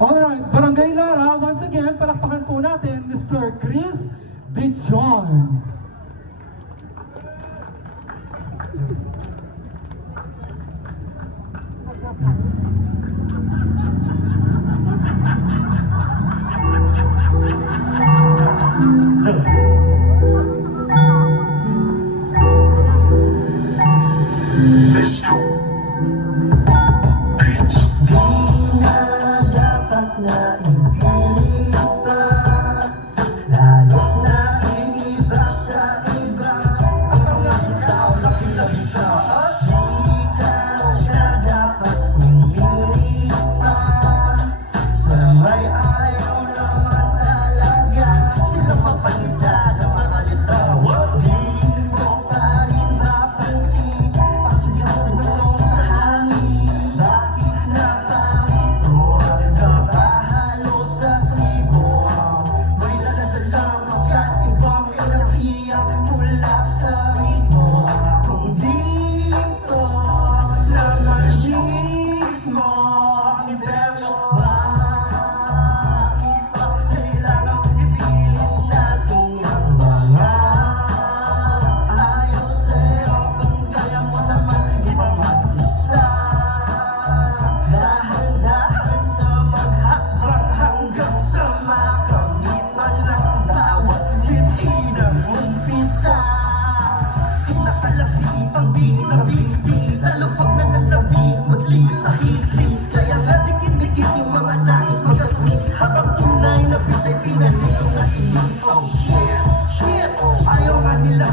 Alright, Barangay Lara, once again, palakpakan po natin Mr. Chris Bichon.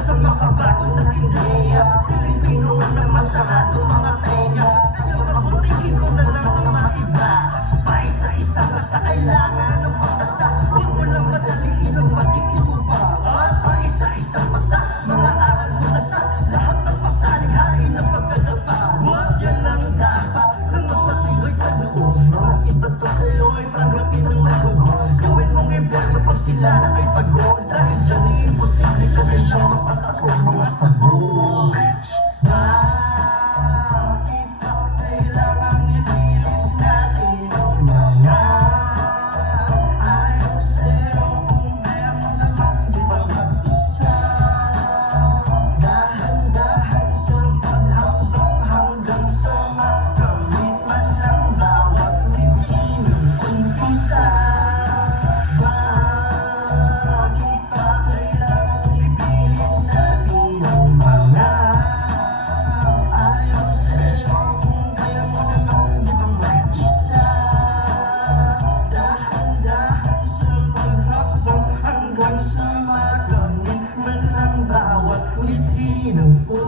Sa makabago na ideya, Pilipino nga naman sa atong mga tenga. Ayaw mabutihin mo na lang ang mga iba. Paisa-isa ka sa kailangan ng pagtasa. Huwag mo lang madaliin ang magiging mo pa. Paisa-isa pa sa mga aral mo na sa lahat ng pasaning hain ng pagkadapa. Huwag yan lang dapat nang magpatuloy sa loob. Mga iba to sa'yo'y tanggapin ng magugot. Gawin mong imperno pag sila na ay pagod. Dahil dyan ay imposible ka na siyang mapatakot mga sabon. Bakit ba kailangang ibilis natin ang mga ayaw sa'yo kung meron naman di ba mag-isa? Dahan-dahan sa paghambang hanggang sa makamit man lang bawat ngiti ng umpisa. Bakit ba kailangang ibilis natin ang mga ayaw sa'yo kung kaya mo naman di ba mag-isa? Dahan-dahan sa paghambang hanggang sa makamit man lang bawat ngiti ng umpisa.